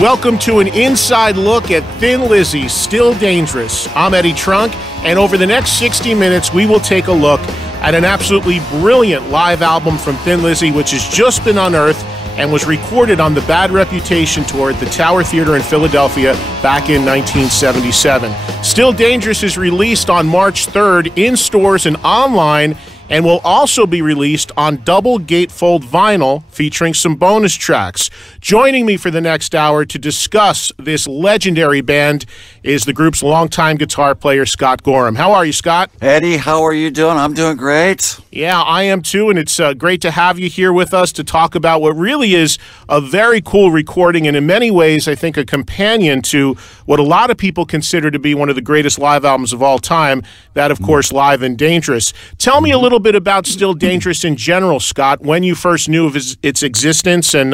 Welcome to an inside look at Thin Lizzy, Still Dangerous. I'm Eddie Trunk, and over the next 60 minutes, we will take a look at an absolutely brilliant live album from Thin Lizzy, which has just been unearthed and was recorded on the Bad Reputation tour at the Tower Theater in Philadelphia back in 1977. Still Dangerous is released on March 3rd in stores and online, and will also be released on double gatefold vinyl featuring some bonus tracks. Joining me for the next hour to discuss this legendary band is the group's longtime guitar player, Scott Gorham. How are you, Scott? Eddie, how are you doing? I'm doing great. Yeah, I am too, and it's great to have you here with us to talk about what really is a very cool recording, and in many ways, I think, a companion to what a lot of people consider to be one of the greatest live albums of all time, that, of course, Live and Dangerous. Tell me a little bit about Still Dangerous in general, Scott, when you first knew of its existence and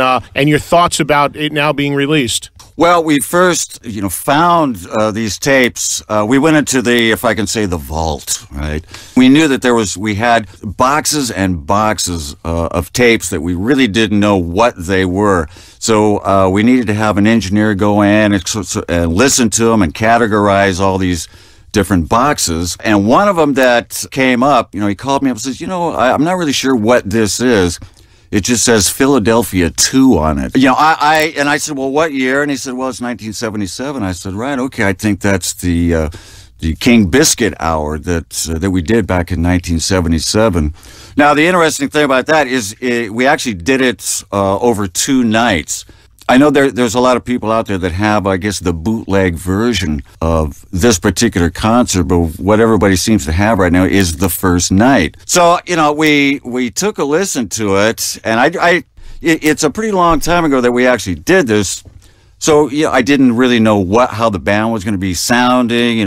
your thoughts about it now being released. Well, we first, found these tapes. We went into the, if I can say, the vault, right? We knew that we had boxes and boxes of tapes that we really didn't know what they were. So we needed to have an engineer go in and listen to them and categorize all these different boxes. And one of them that came up, he called me up and says, I'm not really sure what this is. It just says Philadelphia 2 on it. I said, well, what year? And he said, well, it's 1977. I said, right, okay, I think that's the King Biscuit hour that we did back in 1977. Now, the interesting thing about that is we actually did it over 2 nights. I know there's a lot of people out there that have, I guess, the bootleg version of this particular concert, but what everybody seems to have right now is the first night. So, we took a listen to it, and it's a pretty long time ago that we actually did this. So, I didn't really know how the band was going to be sounding,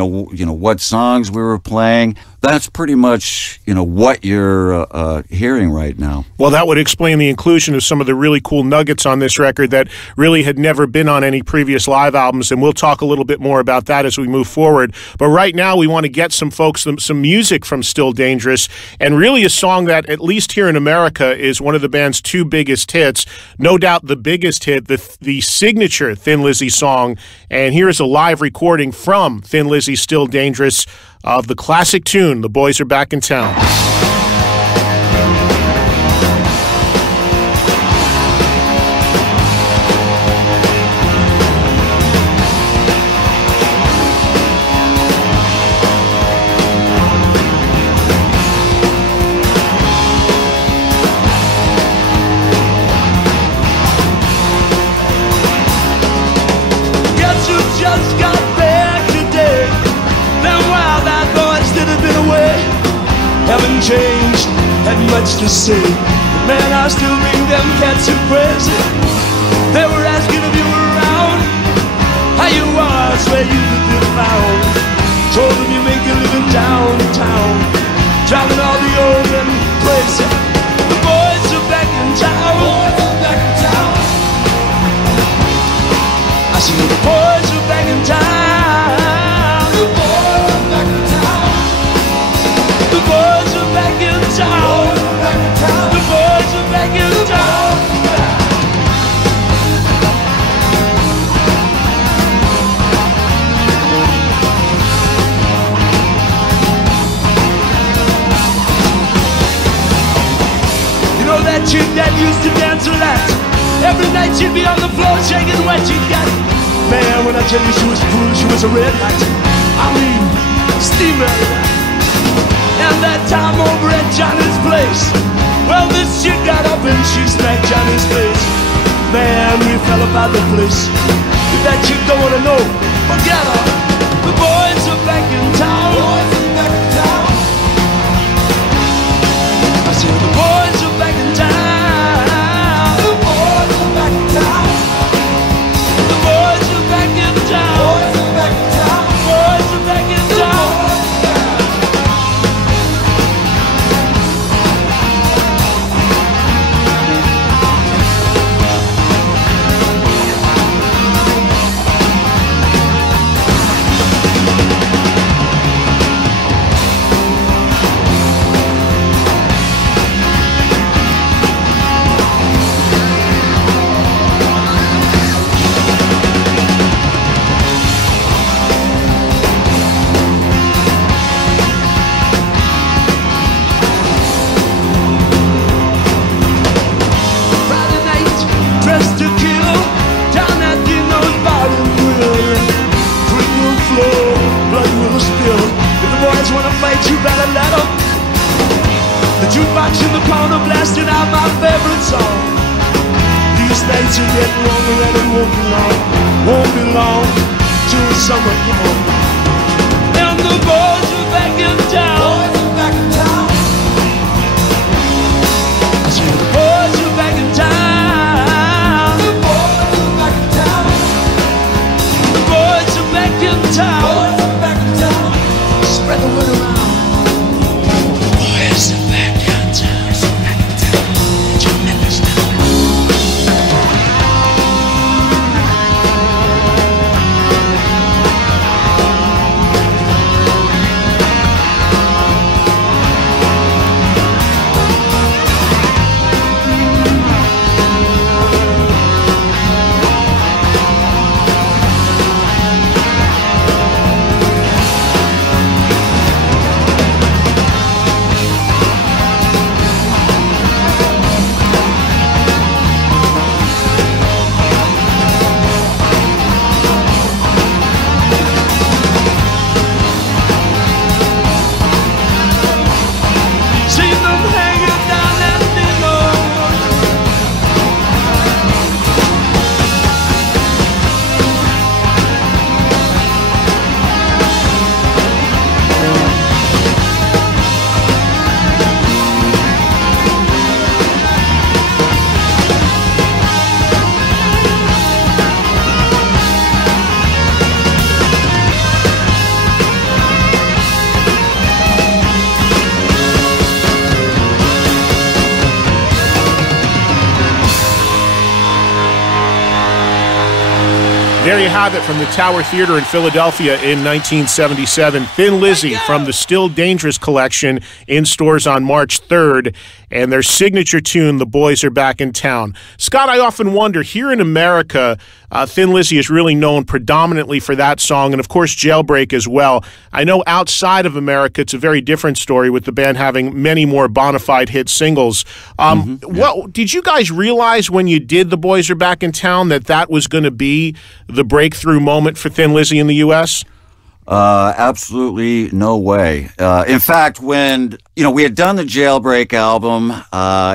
what songs we were playing. That's pretty much, what you're hearing right now. Well, that would explain the inclusion of some of the really cool nuggets on this record that really had never been on any previous live albums, and we'll talk a little bit more about that as we move forward. But right now, we want to get some folks some music from Still Dangerous, and really a song that, at least here in America, is one of the band's 2 biggest hits. No doubt the biggest hit, the signature Thin Lizzy song, and here's a live recording from Thin Lizzy's Still Dangerous of the classic tune, The Boys Are Back in Town. Changed, had much to say. But man, I still think them cats are crazy. They were asking if you were around, how you was, where you could be found. Told them you make a living downtown, driving all the old and places. The boys are back in town. Boys are back in town. I see the boys are back in town. The boys are back in town. The boys are back in town. The boys are back in town. You know that chick that used to dance a lot? Every night she'd be on the floor shaking what she got. Man, when I tell you she was cool, she was a red hot. I mean, steamer. And that time over at Johnny's place, well, this chick got up and she smacked Johnny's face. Man, we fell about the place. If that chick don't wanna know, forget her. The boys are back in town. Boys are back in town. I said the boys are back in town. The boys are back in town. The boys are back in town. Boys are back in town. Boys are back in town. The jukebox in the corner blasting out my favorite song. These nights are getting longer and it won't be long till summer comes. And the boys are back in town. I say the boys are back in town. The boys are back in town. The boys are back in town. Spread the word around. The boys are back in town. Did you understand? There you have it from the Tower Theater in Philadelphia in 1977. Thin Lizzy from the Still Dangerous collection in stores on March 3rd. And their signature tune, The Boys Are Back in Town. Scott, I often wonder, here in America, Thin Lizzy is really known predominantly for that song and, of course, Jailbreak as well. I know outside of America, it's a very different story with the band having many more bona fide hit singles. What did you guys realize when you did The Boys Are Back in Town that was going to be the breakthrough moment for Thin Lizzy in the U.S.? Absolutely no way. In fact, when we had done the Jailbreak album,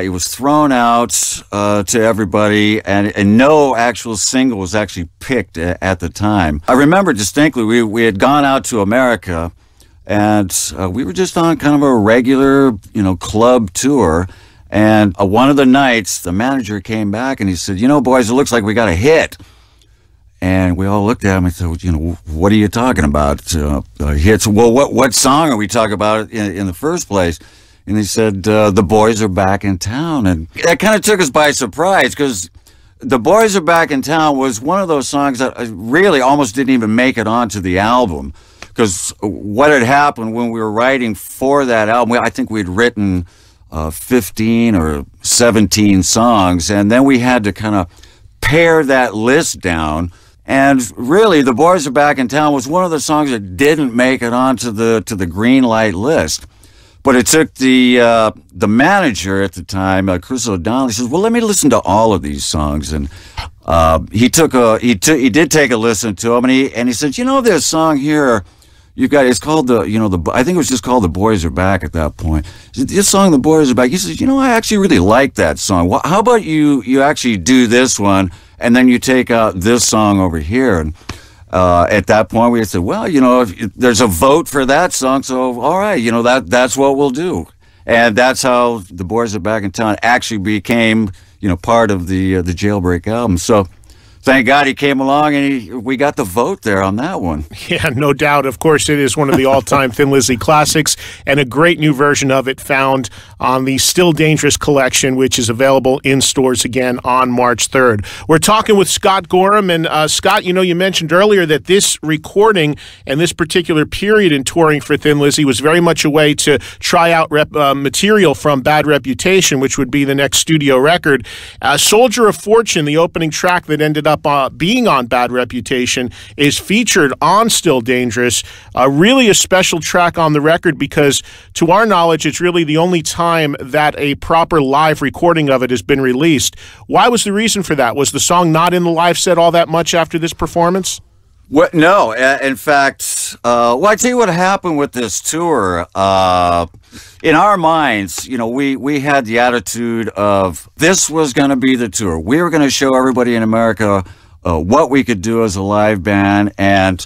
it was thrown out to everybody, and no actual single was actually picked at the time. I remember distinctly we had gone out to America, and we were just on kind of a regular club tour. And one of the nights, the manager came back and he said, boys, it looks like we got a hit. And we all looked at him and said, what are you talking about? Hits? Well, what song are we talking about in the first place? And he said, The Boys Are Back in Town. And that kind of took us by surprise, because The Boys Are Back in Town was one of those songs that really almost didn't even make it onto the album. Because what had happened when we were writing for that album, I think we'd written 15 or 17 songs, and then we had to kind of pare that list down. And really, The Boys Are Back in Town was one of the songs that didn't make it onto the green light list. But it took the manager at the time, Chris O'Donnell. He says, "Well, let me listen to all of these songs." And he did take a listen to them, and he said, "There's a song here you've got. It's called I think it was just called The Boys Are Back at that point. He said, this song, The Boys Are Back." He says, "I actually really like that song. Well, how about you actually do this one?" And then you take out this song over here. And at that point, we said, well, if there's a vote for that song, so all right, that's what we'll do. And that's how The Boys Are Back in Town actually became, part of the Jailbreak album. So thank God he came along, and we got the vote there on that one. Yeah, no doubt. Of course, it is one of the all-time Thin Lizzy classics, and a great new version of it found on the Still Dangerous collection, which is available in stores again on March 3rd. We're talking with Scott Gorham, and Scott, you mentioned earlier that this recording and this particular period in touring for Thin Lizzy was very much a way to try out material from Bad Reputation, which would be the next studio record. Soldier of Fortune, the opening track that ended up being on Bad Reputation, is featured on Still Dangerous. Really a special track on the record because, to our knowledge, it's really the only time that a proper live recording of it has been released. Why was the reason for that? Was the song not in the live set all that much after this performance? What? No, in fact, well, I tell you what happened with this tour. In our minds, you know, we had the attitude of this was going to be the tour. We were going to show everybody in America what we could do as a live band, and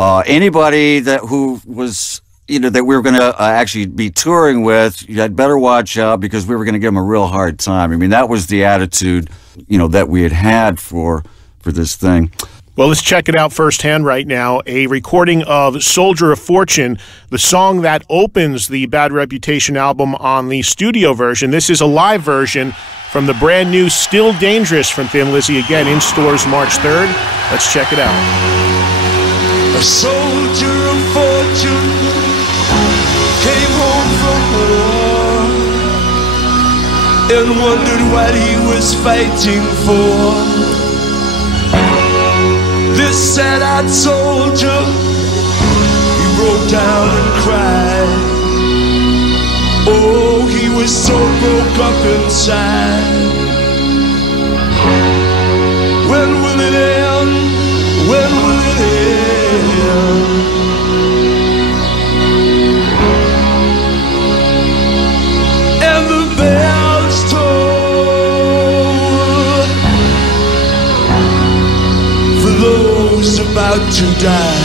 anybody who was, you know, that we were going to actually be touring with, you had better watch out because we were going to give them a real hard time. I mean, that was the attitude, you know, that we had for this thing. Well, let's check it out firsthand right now. A recording of Soldier of Fortune, the song that opens the Bad Reputation album on the studio version. This is a live version from the brand new Still Dangerous from Thin Lizzy, again in stores March 3rd. Let's check it out. A soldier of fortune came home from war and wondered what he was fighting for. This sad-eyed soldier, he broke down and cried. Oh, he was so broke up inside. When will it end? When will it end? And the bells toll for those about to die.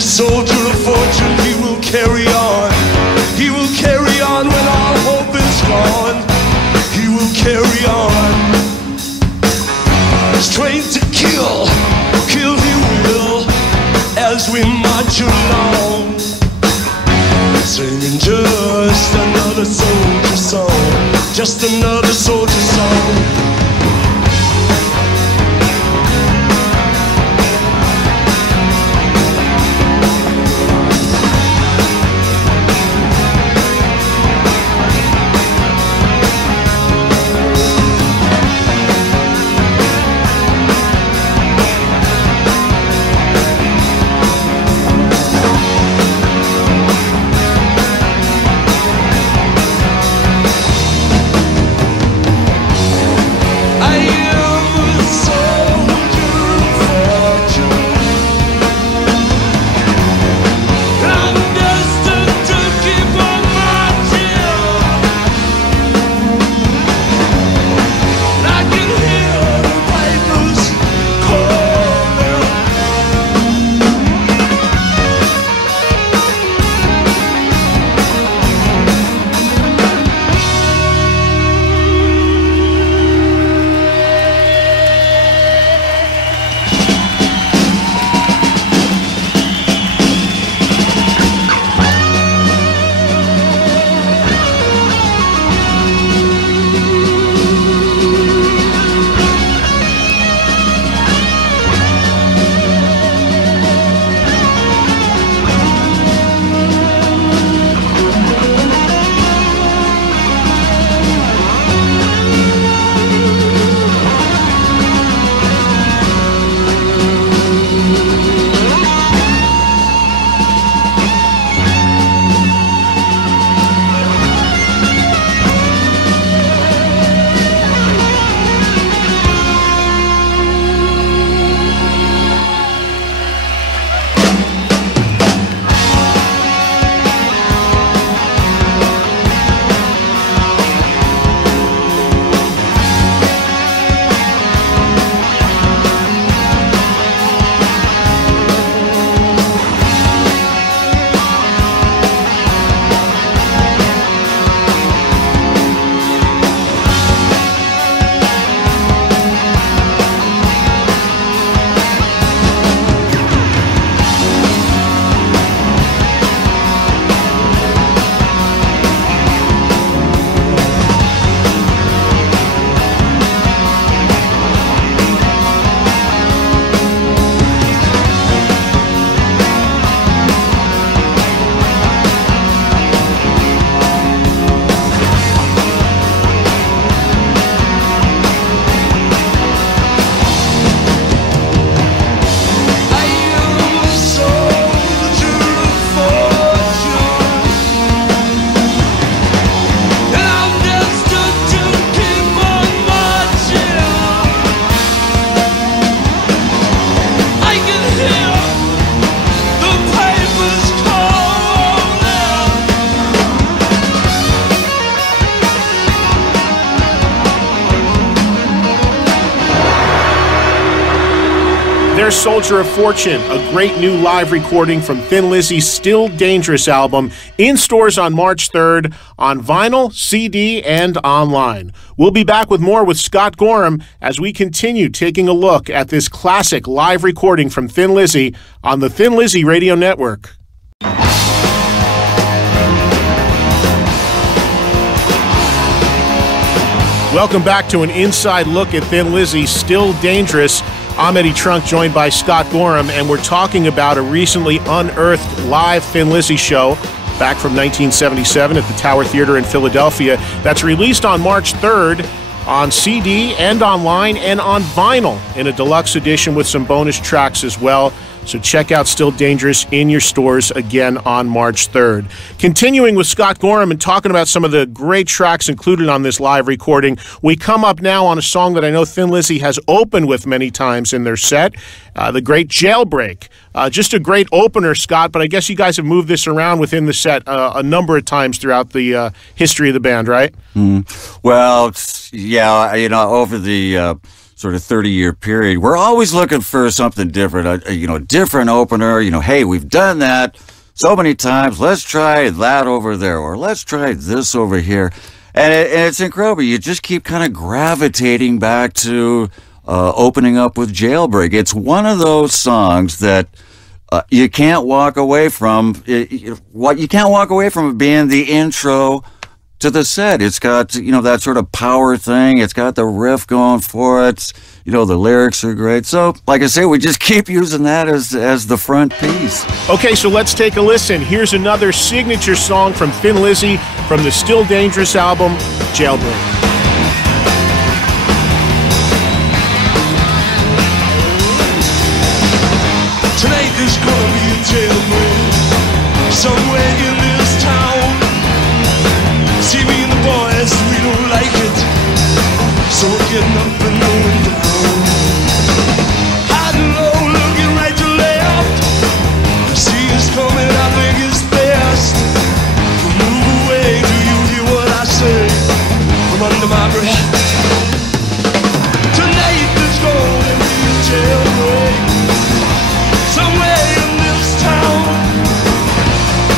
Soldier of fortune, he will carry on. He will carry on when all hope is gone. He will carry on. He's trained to kill, kill he will, as we march along, singing just another soldier song, just another soldier song. there's Soldier of Fortune, a great new live recording from Thin Lizzy's Still Dangerous album, in stores on March 3rd, on vinyl, CD, and online. We'll be back with more with Scott Gorham as we continue taking a look at this classic live recording from Thin Lizzy on the Thin Lizzy Radio Network. Welcome back to an inside look at Thin Lizzy's Still Dangerous. I'm Eddie Trunk, joined by Scott Gorham, and we're talking about a recently unearthed live Thin Lizzy show back from 1977 at the Tower Theater in Philadelphia that's released on March 3rd on CD and online and on vinyl in a deluxe edition with some bonus tracks as well. So check out Still Dangerous in your stores again on March 3rd. Continuing with Scott Gorham and talking about some of the great tracks included on this live recording, we come up now on a song that I know Thin Lizzy has opened with many times in their set, the great Jailbreak. Just a great opener, Scott, but I guess you guys have moved this around within the set a number of times throughout the history of the band, right? Well, yeah, over the sort of 30-year period, we're always looking for something different, a different opener. Hey, we've done that so many times. Let's try that over there, or let's try this over here. And it's incredible. You just keep kind of gravitating back to opening up with Jailbreak. It's one of those songs that you can't walk away from. What you can't walk away from it being the intro to the set. It's got, that sort of power thing. It's got the riff going for it. The lyrics are great. So, like I say, we just keep using that as the front piece. Okay, so let's take a listen. Here's another signature song from Thin Lizzy from the Still Dangerous album, Jailbreak. Tonight there's gonna be a jailbreak somewhere in this town. See me and the boys, we don't like it, so we're getting up and going down. High and low, looking right to left. The sea is coming, I think it's best to move away. Do you hear what I say from under my breath? Tonight there's gonna be a jailbreak somewhere in this town.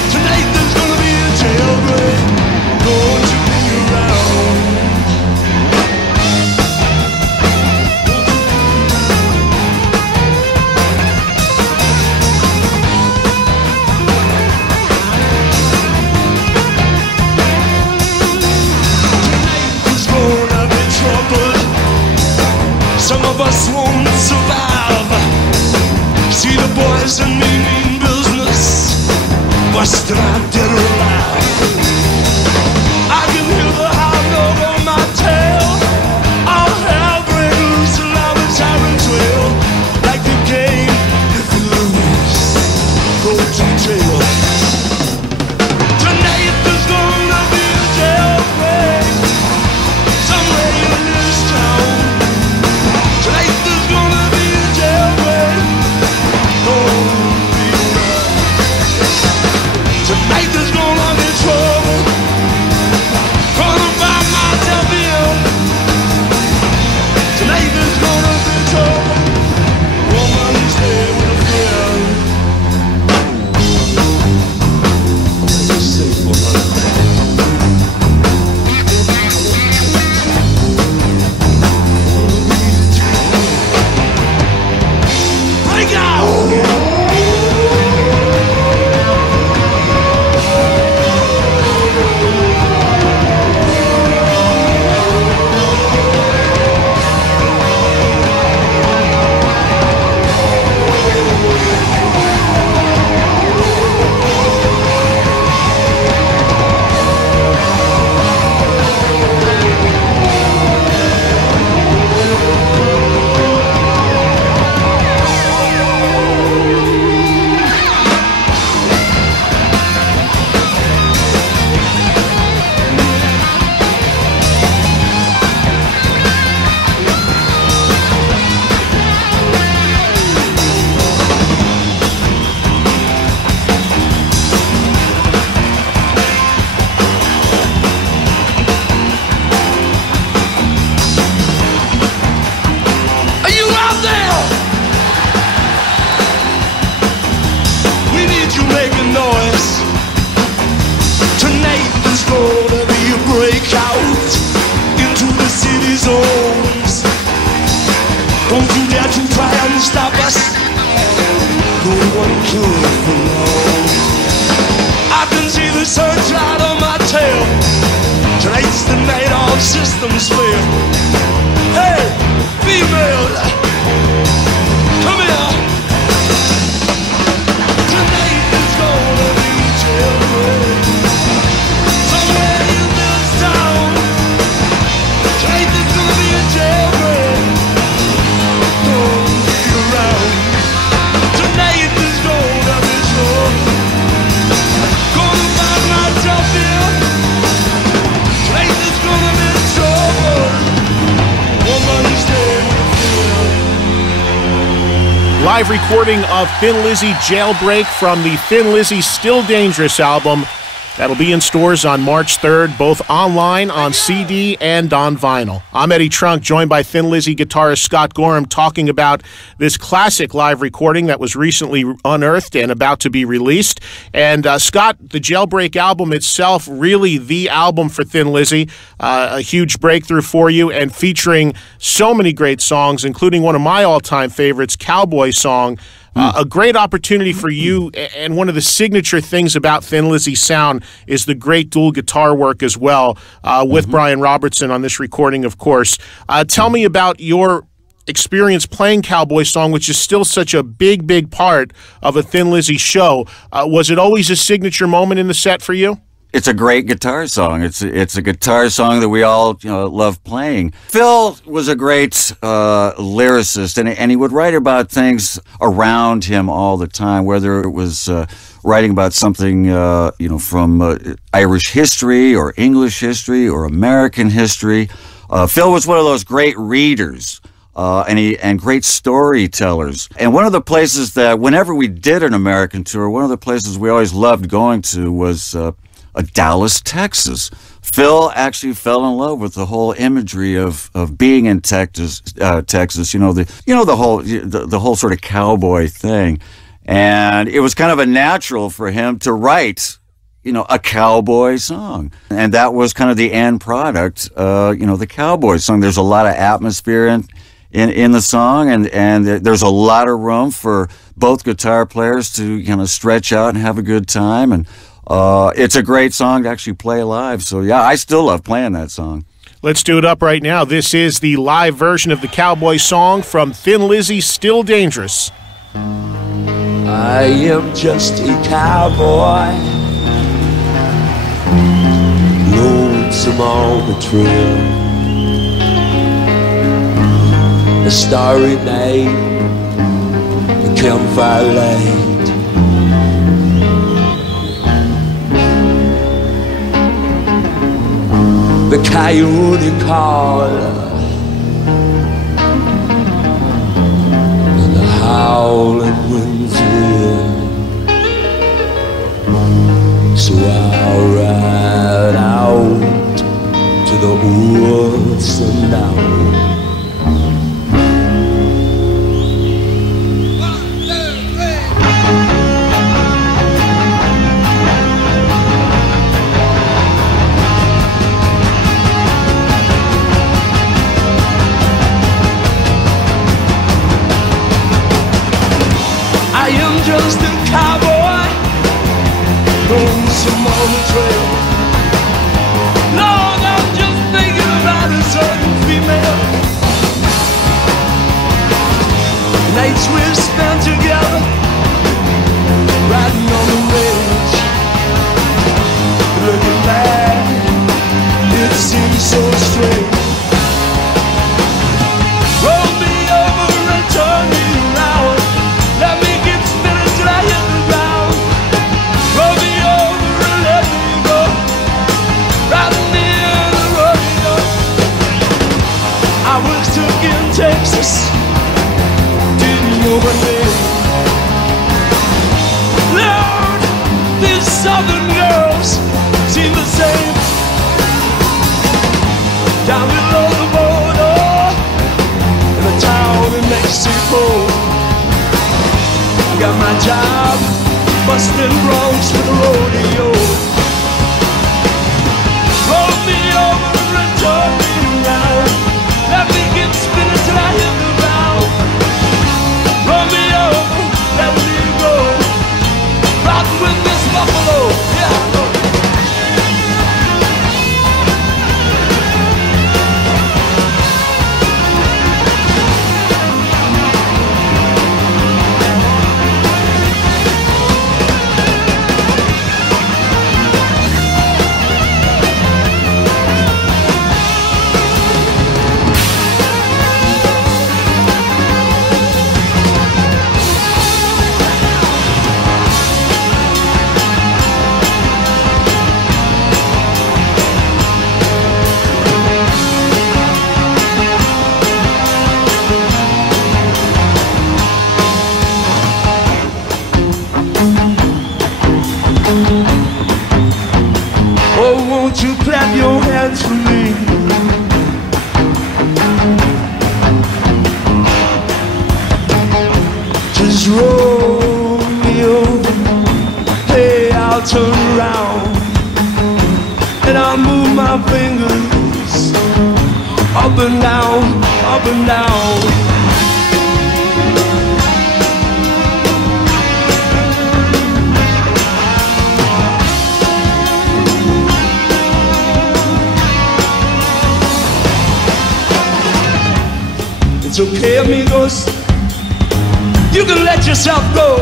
Tonight there's gonna be a jailbreak. Don't you be around. the sunshine on my tail. Tonight's the night all systems fail. Hey, females, come here. Tonight is gonna be jailbreak. Somewhere in this town. Tonight is gonna be a jailbreak. Don't be around. Tonight is gonna be trouble. Gonna find myself here. Tonight is gonna be trouble. Woman's dead. Live recording of Thin Lizzy Jailbreak from the Thin Lizzy Still Dangerous album. That'll be in stores on March 3rd, both online, on CD, and on vinyl. I'm Eddie Trunk, joined by Thin Lizzy guitarist Scott Gorham, talking about this classic live recording that was recently unearthed and about to be released. And Scott, the Jailbreak album itself, really the album for Thin Lizzy, a huge breakthrough for you, and featuring so many great songs, including one of my all-time favorites, Cowboy Song. A great opportunity for you, and one of the signature things about Thin Lizzy's sound is the great dual guitar work as well, with Brian Robertson on this recording, of course. Tell me about your experience playing Cowboy Song, which is still such a big, big part of a Thin Lizzy show. Was it always a signature moment in the set for you? It's a great guitar song. It's a guitar song that we all love playing. Phil was a great lyricist, and he would write about things around him all the time, whether it was writing about something from Irish history or English history or American history. Phil was one of those great readers. And great storytellers. And one of the places that, whenever we did an American tour, one of the places we always loved going to was Dallas, Texas. Phil actually fell in love with the whole imagery of being in Texas. The whole sort of cowboy thing, and it was kind of a natural for him to write a cowboy song, and that was kind of the end product. The cowboy song. There's a lot of atmosphere in the song, and there's a lot of room for both guitar players to stretch out and have a good time. And it's a great song to actually play live. So yeah, I still love playing that song. Let's do it up right now. This is the live version of the Cowboy Song from Thin Lizzy Still Dangerous. I am just a cowboy, lonesome on the trail. A starry night, a campfire light. The coyote call and the howling winds will. So I'll ride out to the woods and down. Just a cowboy, lonesome on the trail. Lord, I'm just thinking about a certain female. Nights we've spent together, riding on the range. Looking back, it seems so strange. Roll me over and turn me around. Let me get spinning till I hit the ground. Roll me over and let me go. Riding near the rodeo. I was took in Texas, didn't know my name. Lord, these southern girls seem the same. Down below the border, in a town in Mexico. Got my job busting broncs with the rodeo. Roll me over and turn me around. Let me get spinning till I hit the ground. Roll me over, let me go. Riding with this buffalo, yeah. Just roll me over. Hey, I'll turn around and I'll move my fingers up and down, up and down. It's okay, amigos. You can let yourself go.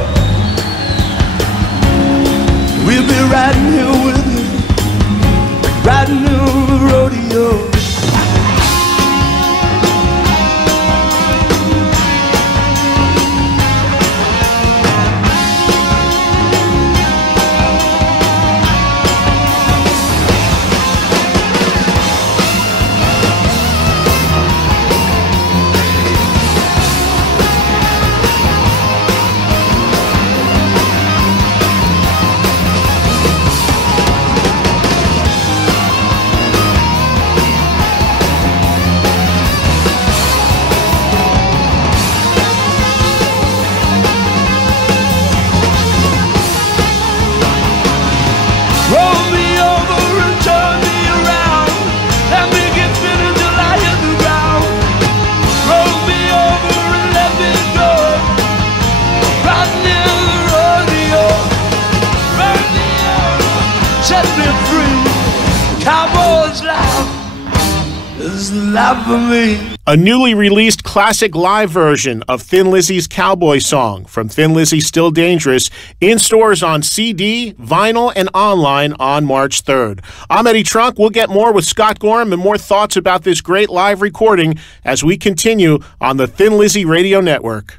We'll be riding here with you, riding the rodeo. A newly released classic live version of Thin Lizzy's Cowboy Song from Thin Lizzy Still Dangerous in stores on CD, vinyl, and online on March 3rd. I'm Eddie Trunk. We'll get more with Scott Gorham and more thoughts about this great live recording as we continue on the Thin Lizzy Radio Network.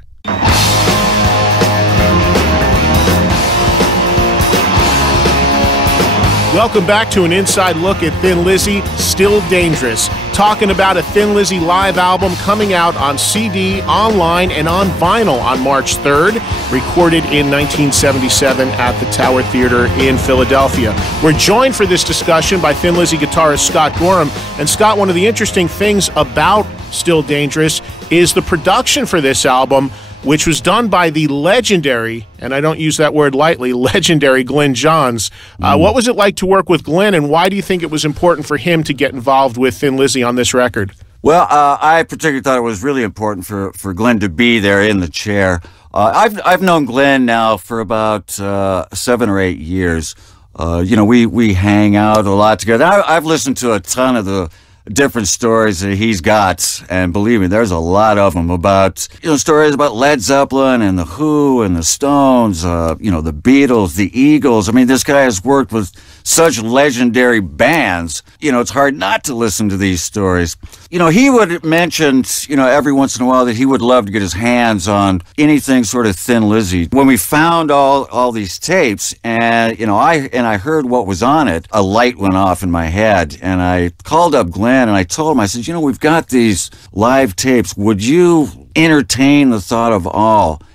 Welcome back to an inside look at Thin Lizzy Still Dangerous. Talking about a Thin Lizzy live album coming out on CD, online, and on vinyl on March 3rd, recorded in 1977 at the Tower Theater in Philadelphia. We're joined for this discussion by Thin Lizzy guitarist Scott Gorham. And Scott, one of the interesting things about Still Dangerous is the production for this album, which was done by the legendary, and I don't use that word lightly, legendary Glyn Johns. What was it like to work with Glyn, and why do you think it was important for him to get involved with Thin Lizzy on this record? Well, I particularly thought it was really important for Glyn to be there in the chair. I've known Glyn now for about 7 or 8 years. We hang out a lot together. I've listened to a ton of the different stories that he's got, and believe me, there's a lot of them about, stories about Led Zeppelin and the Who and the Stones, the Beatles, the Eagles. I mean, this guy has worked with such legendary bands. It's hard not to listen to these stories. He would mention, every once in a while that he would love to get his hands on anything sort of Thin Lizzy. When we found all these tapes, and I heard what was on it, a light went off in my head, and I called up Glenn and I told him, I said, we've got these live tapes. Would you entertain the thought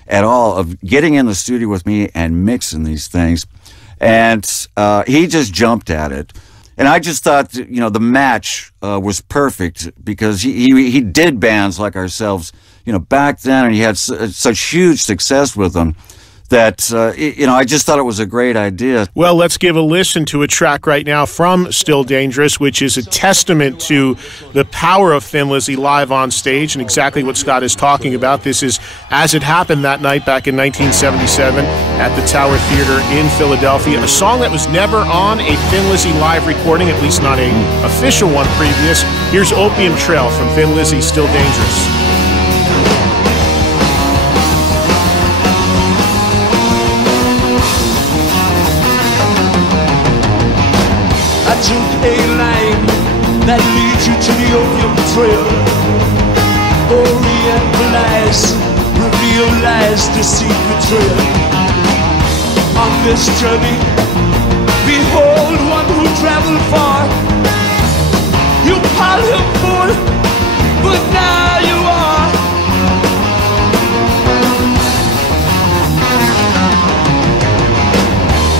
at all of getting in the studio with me and mixing these things? And he just jumped at it. And I just thought, the match was perfect because he did bands like ourselves, back then, and he had such huge success with them that, I just thought it was a great idea. Well, let's give a listen to a track right now from Still Dangerous, which is a testament to the power of Thin Lizzy live on stage and exactly what Scott is talking about. This is As It Happened That Night back in 1977 at the Tower Theater in Philadelphia, a song that was never on a Thin Lizzy live recording, at least not an official one previous. Here's Opium Trail from Thin Lizzy Still Dangerous. I took a line that leads you to the opium trail. Oriental lies, reveal lies, deceit, betrayal. On this journey, behold one who traveled far. You call him fool, but now you are.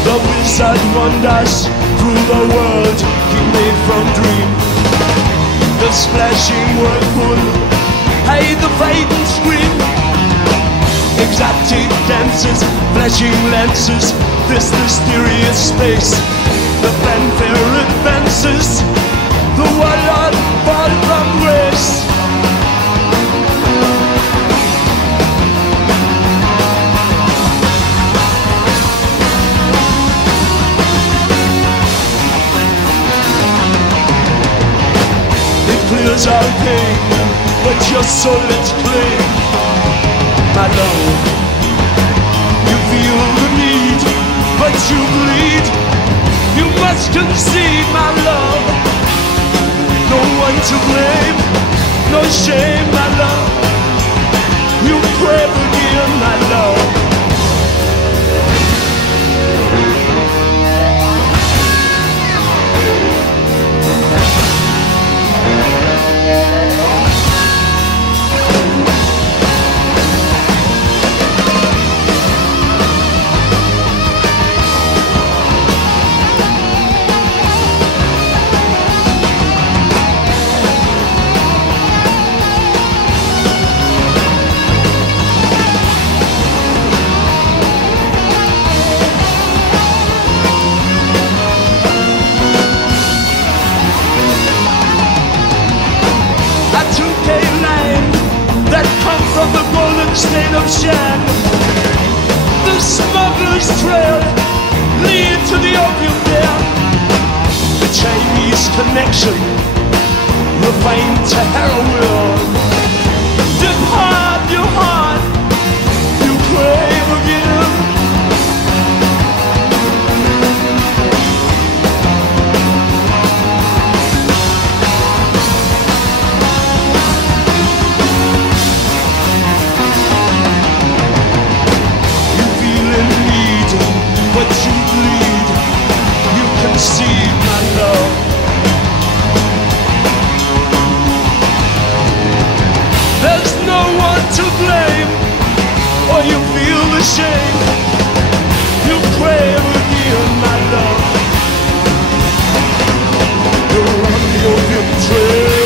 The wizard wanders through the world he made from dream. The splashing whirlpool, hide the fight and scream. In exotic dances, flashing lances, this mysterious space. The fanfare advances, the warlord fall from grace. It clears our pain, but your soul let's claim. My love, you feel the need, but you bleed. You must concede, my love. No one to blame, no shame, my love. You crave again, my love. State of shine. The smuggler's trail lead to the opium den. The Chinese connection refined to heroin. Depart your heart, you crave again. But you bleed, you concede, my love. There's no one to blame, or you feel the shame. You crave again, my love. You're on the opium trail.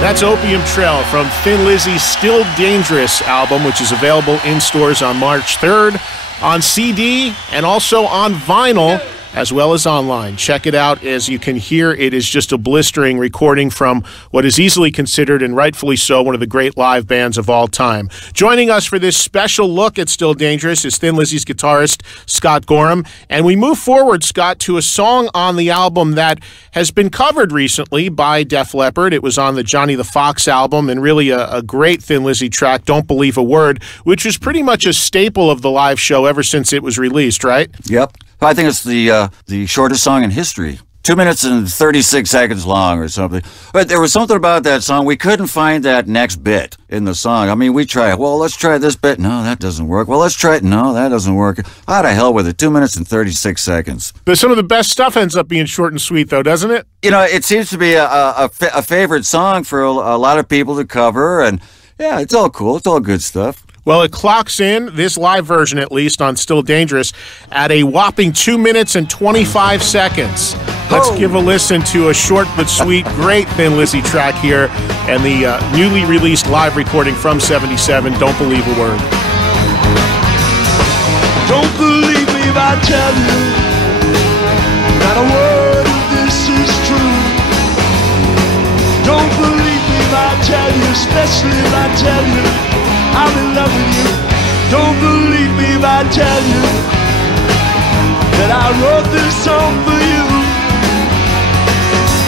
That's Opium Trail from Thin Lizzy's Still Dangerous album, which is available in stores on March 3rd, on CD, and also on vinyl, as well as online. Check it out. As you can hear, it is just a blistering recording from what is easily considered, and rightfully so, one of the great live bands of all time. Joining us for this special look at Still Dangerous is Thin Lizzy's guitarist, Scott Gorham. And we move forward, Scott, to a song on the album that has been covered recently by Def Leppard. It was on the Johnny the Fox album, and really a great Thin Lizzy track, Don't Believe a Word, which was pretty much a staple of the live show ever since it was released, right? Yep. I think it's the shortest song in history. 2 minutes and 36 seconds long or something. But there was something about that song. We couldn't find that next bit in the song. I mean, we tried. Well, let's try this bit. No, that doesn't work. Well, let's try it. No, that doesn't work. Out of hell with it. 2 minutes and 36 seconds. But some of the best stuff ends up being short and sweet, though, doesn't it? You know, it seems to be a favorite song for a lot of people to cover. And, yeah, it's all cool. It's all good stuff. Well, it clocks in, this live version at least, on Still Dangerous, at a whopping 2 minutes and 25 seconds. Let's give a listen to a short but sweet, great Thin Lizzy track here, and the newly released live recording from '77, Don't Believe a Word. Don't believe me if I tell you, not a word of this is true. Don't believe me if I tell you, especially if I tell you I'm in love with you. Don't believe me if I tell you that I wrote this song for you.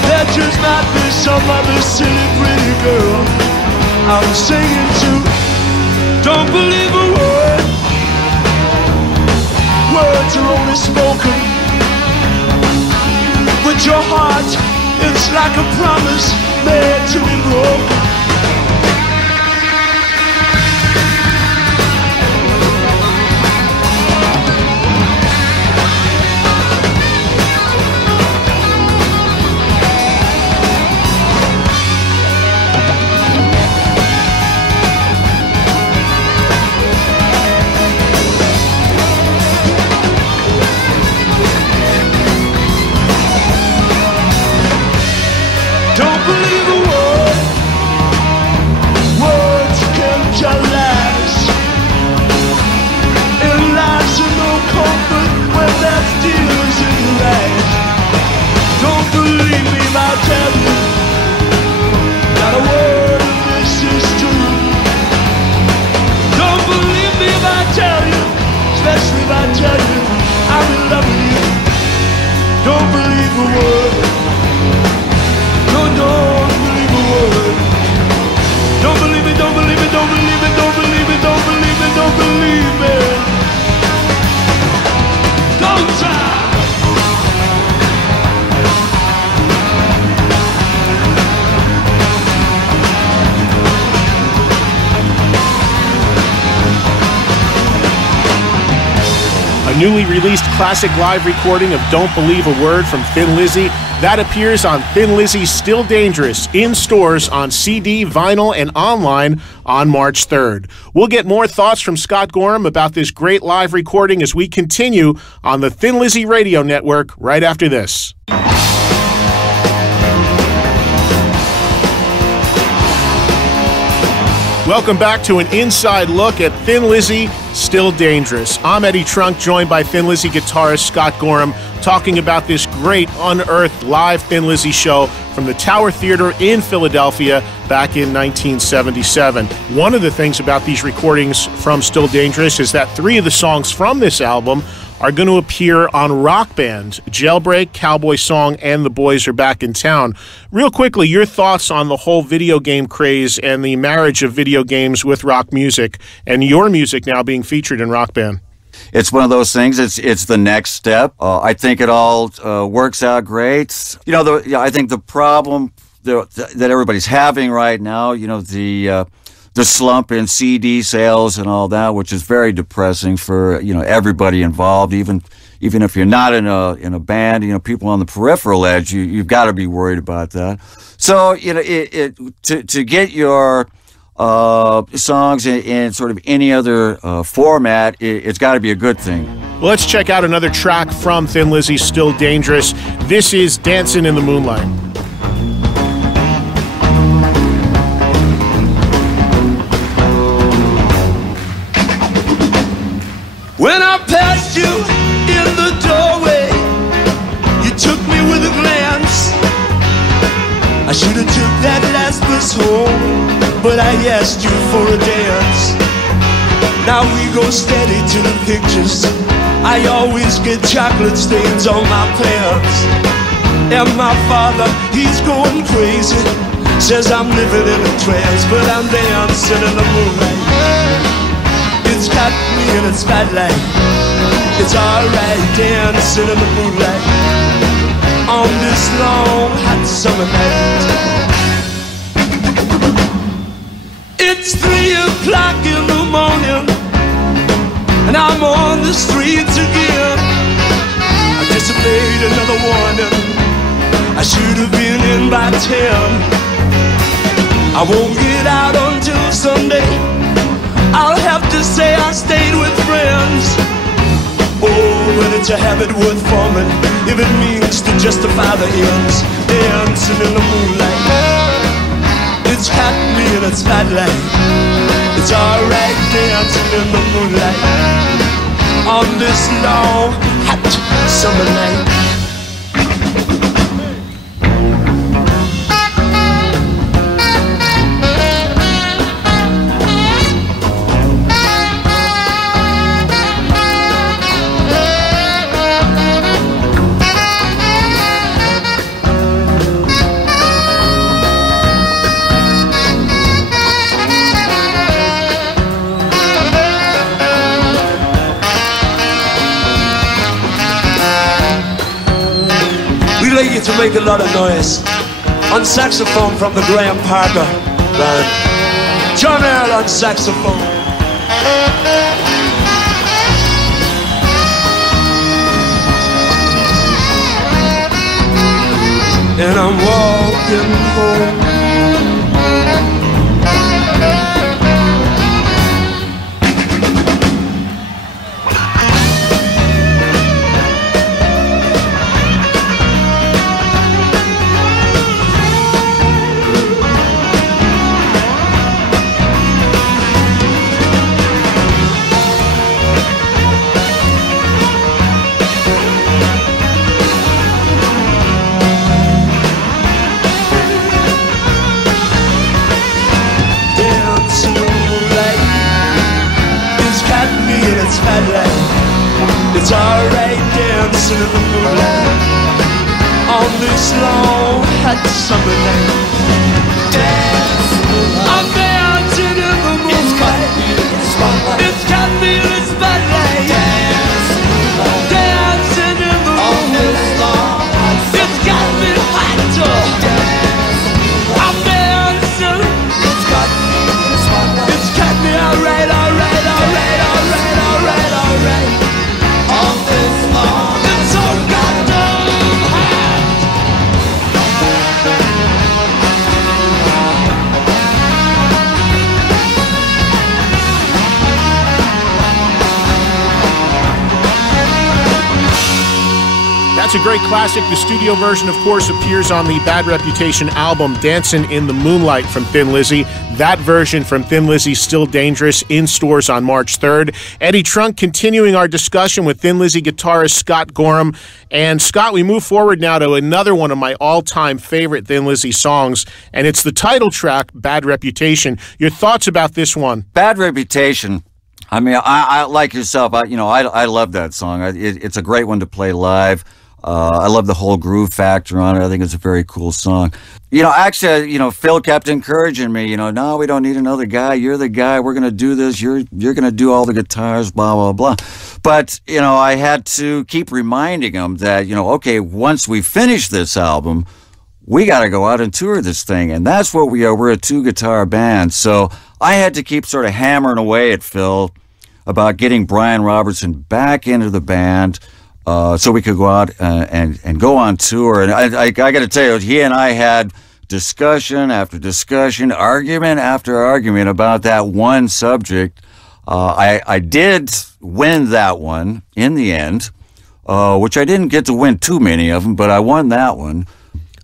There just might be some other silly pretty girl I'm singing to. Don't believe a word. Words are only spoken with your heart. It's like a promise made to be broken. Don't believe a word. Words can tell lies, and lies are no comfort when there's tears in your eyes. Don't believe me if I tell you not a word of this is true. Don't believe me if I tell you, especially if I tell you I'm in love with you. Don't believe a word. No, don't believe a word. Don't believe it, don't believe it, don't believe it, don't believe it, don't believe it, don't believe it. Don't try. A newly released classic live recording of Don't Believe a Word from Thin Lizzy. That appears on Thin Lizzy's Still Dangerous in stores on CD, vinyl, and online on March 3rd. We'll get more thoughts from Scott Gorham about this great live recording as we continue on the Thin Lizzy Radio Network right after this. Welcome back to an inside look at Thin Lizzy, Still Dangerous. I'm Eddie Trunk, joined by Thin Lizzy guitarist Scott Gorham, talking about this great unearthed live Thin Lizzy show from the Tower Theater in Philadelphia back in 1977. One of the things about these recordings from Still Dangerous is that 3 of the songs from this album are going to appear on Rock Band: Jailbreak, Cowboy Song, and The Boys Are Back in Town. Real quickly, your thoughts on the whole video game craze and the marriage of video games with rock music, and your music now being featured in Rock Band. It's one of those things. It's the next step. I think it all works out great. You know, I think the problem that everybody's having right now, you know, the slump in CD sales and all that, which is very depressing for, you know, everybody involved. Even if you're not in a band, you know, people on the peripheral edge, you've got to be worried about that. So, you know, to get your songs in sort of any other format, it's got to be a good thing. Well, let's check out another track from Thin Lizzy's Still Dangerous. This is Dancing in the Moonlight. When I passed you in the doorway, you took me with a glance. I should have took that last bus home, but I asked you for a dance. Now we go steady to the pictures. I always get chocolate stains on my pants. And my father, he's going crazy, says I'm living in a trance, but I'm dancing in the moonlight. It's got me in its spotlight. It's alright dancing in the moonlight on this long hot summer night. It's 3 o'clock in the morning and I'm on the streets again. I disobeyed another warning. I should have been in by 10. I won't get out until Sunday. I'll have to say I stayed with friends. Oh, but it's a habit worth forming if it means to justify the ends. Dancing in the moonlight, it's got me in its spotlight. It's alright dancing in the moonlight on this long, hot summer night. to make a lot of noise. On saxophone from the Graham Parker band. John Earl on saxophone. And I'm walking home. It's alright dancing in the moonlight on this long hot summer night. I'm dancing in the moonlight. It's got me in the spotlight. Dancing in the moonlight. It's got me hot. I'm dancing. It's got me alright, alright, alright, alright, alright, alright. It's so goddamn hot. That's a great classic. The studio version, of course, appears on the Bad Reputation album, Dancin' in the Moonlight from Thin Lizzy. That version from Thin Lizzy, Still Dangerous, in stores on March 3rd. Eddie Trunk continuing our discussion with Thin Lizzy guitarist Scott Gorham. And Scott, we move forward now to another one of my all-time favorite Thin Lizzy songs, and it's the title track, Bad Reputation. Your thoughts about this one? Bad Reputation. I mean, I like yourself. I love that song. It's a great one to play live. I love the whole groove factor on it. I think it's a very cool song. Actually, Phil kept encouraging me, no, we don't need another guy. You're the guy. We're going to do this. You're going to do all the guitars, blah, blah, blah. But, I had to keep reminding him that, okay, once we finish this album, we got to go out and tour this thing. And that's what we are. We're a two-guitar band. So I had to keep sort of hammering away at Phil about getting Brian Robertson back into the band, so we could go out and go on tour. And I got to tell you, he and I had discussion after discussion, argument after argument about that one subject. I did win that one in the end, which I didn't get to win too many of them, but I won that one.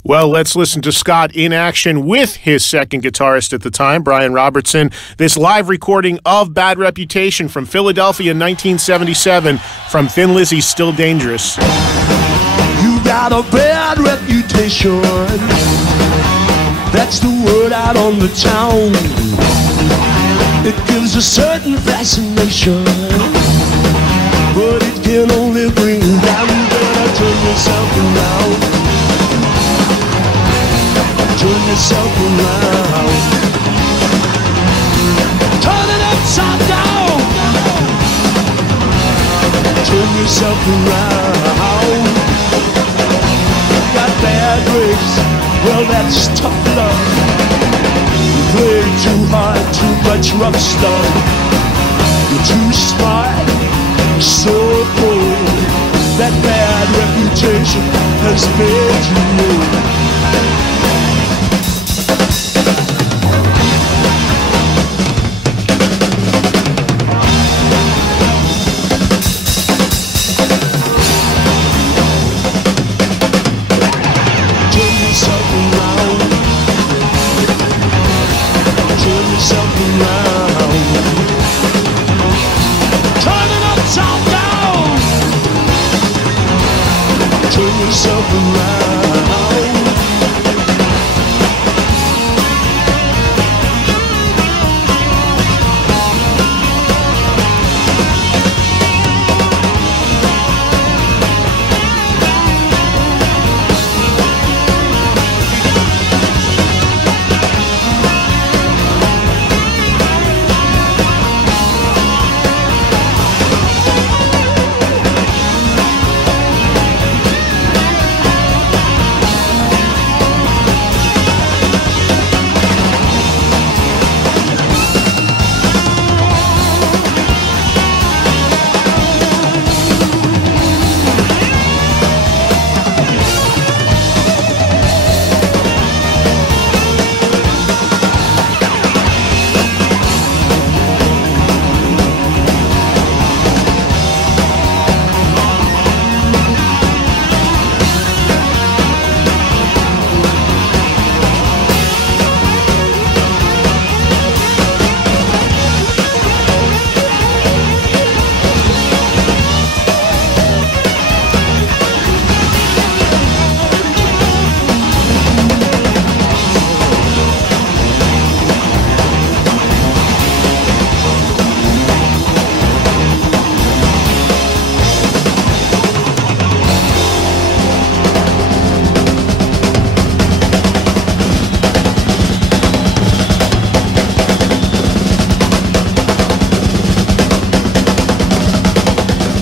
Well, let's listen to Scott in action with his second guitarist at the time, Brian Robertson. This live recording of Bad Reputation from Philadelphia in 1977 from Thin Lizzy's Still Dangerous. You got a bad reputation. That's the word out on the town. It gives a certain fascination, but it can only bring you down. You better turn yourself around. Turn yourself around. Turn it upside down. Turn yourself around. Got bad grades, well that's tough love. You play too hard, too much rough stuff. You're too smart, so cold. That bad reputation has made you old.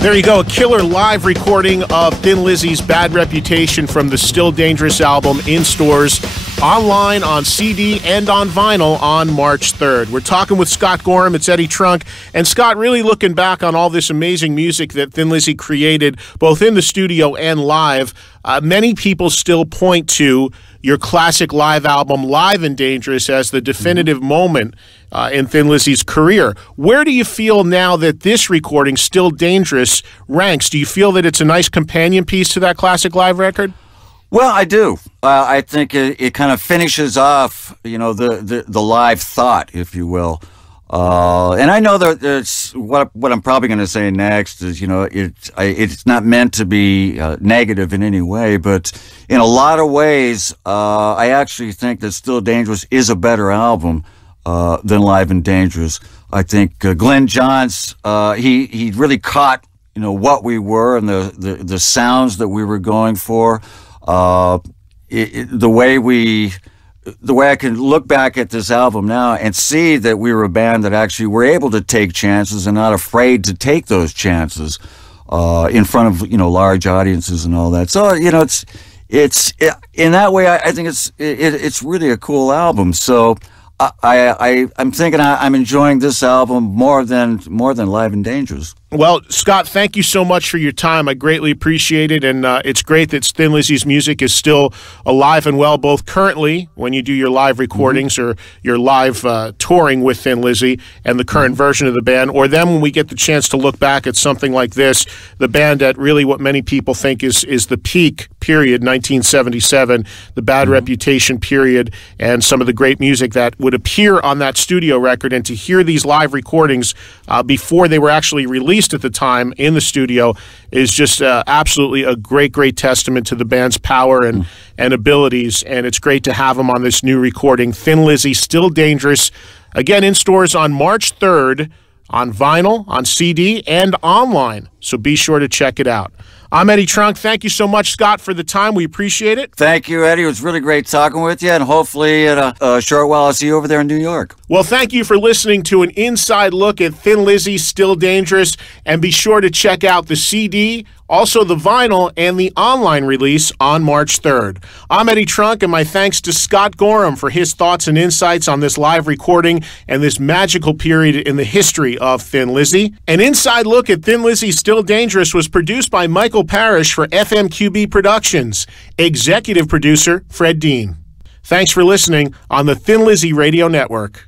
There you go, a killer live recording of Thin Lizzy's Bad Reputation from the Still Dangerous album in stores, online, on CD, and on vinyl on March 3rd. We're talking with Scott Gorham. It's Eddie Trunk. And Scott, really looking back on all this amazing music that Thin Lizzy created, both in the studio and live, many people still point to your classic live album, Live and Dangerous, as the definitive moment in Thin Lizzy's career. Where do you feel now that this recording, Still Dangerous, ranks? Do you feel that it's a nice companion piece to that classic live record? Well, I do. I think it kind of finishes off, the live thought, if you will. And I know that it's what I'm probably going to say next is, it's not meant to be negative in any way, but in a lot of ways, I actually think that Still Dangerous is a better album than Live and Dangerous. I think Glenn Johns, he really caught, what we were and the sounds that we were going for. The way I can look back at this album now and see that we were a band that actually were able to take chances and not afraid to take those chances in front of large audiences and all that. So it's in that way I think it's really a cool album. So I'm thinking I'm enjoying this album more than Live and Dangerous. Well, Scott, thank you so much for your time. I greatly appreciate it, and it's great that Thin Lizzy's music is still alive and well, both currently when you do your live recordings or your live touring with Thin Lizzy and the current version of the band, or then when we get the chance to look back at something like this, the band at really what many people think is the peak period, 1977, the Bad Reputation period, and some of the great music that would appear on that studio record, and to hear these live recordings before they were actually released at the time in the studio is just absolutely a great testament to the band's power and abilities, and it's great to have them on this new recording, Thin Lizzy, Still Dangerous, again in stores on March 3rd, on vinyl, on CD, and online, so be sure to check it out. I'm Eddie Trunk. Thank you so much, Scott, for the time. We appreciate it. Thank you, Eddie. It was really great talking with you, and hopefully in a short while I'll see you over there in New York. Well, thank you for listening to an inside look at Thin Lizzy, Still Dangerous, and be sure to check out the CD, also the vinyl, and the online release on March 3rd. I'm Eddie Trunk, and my thanks to Scott Gorham for his thoughts and insights on this live recording and this magical period in the history of Thin Lizzy. An inside look at Thin Lizzy, Still Dangerous was produced by Michael Parrish for FMQB Productions. Executive producer, Fred Dean. Thanks for listening on the Thin Lizzy Radio Network.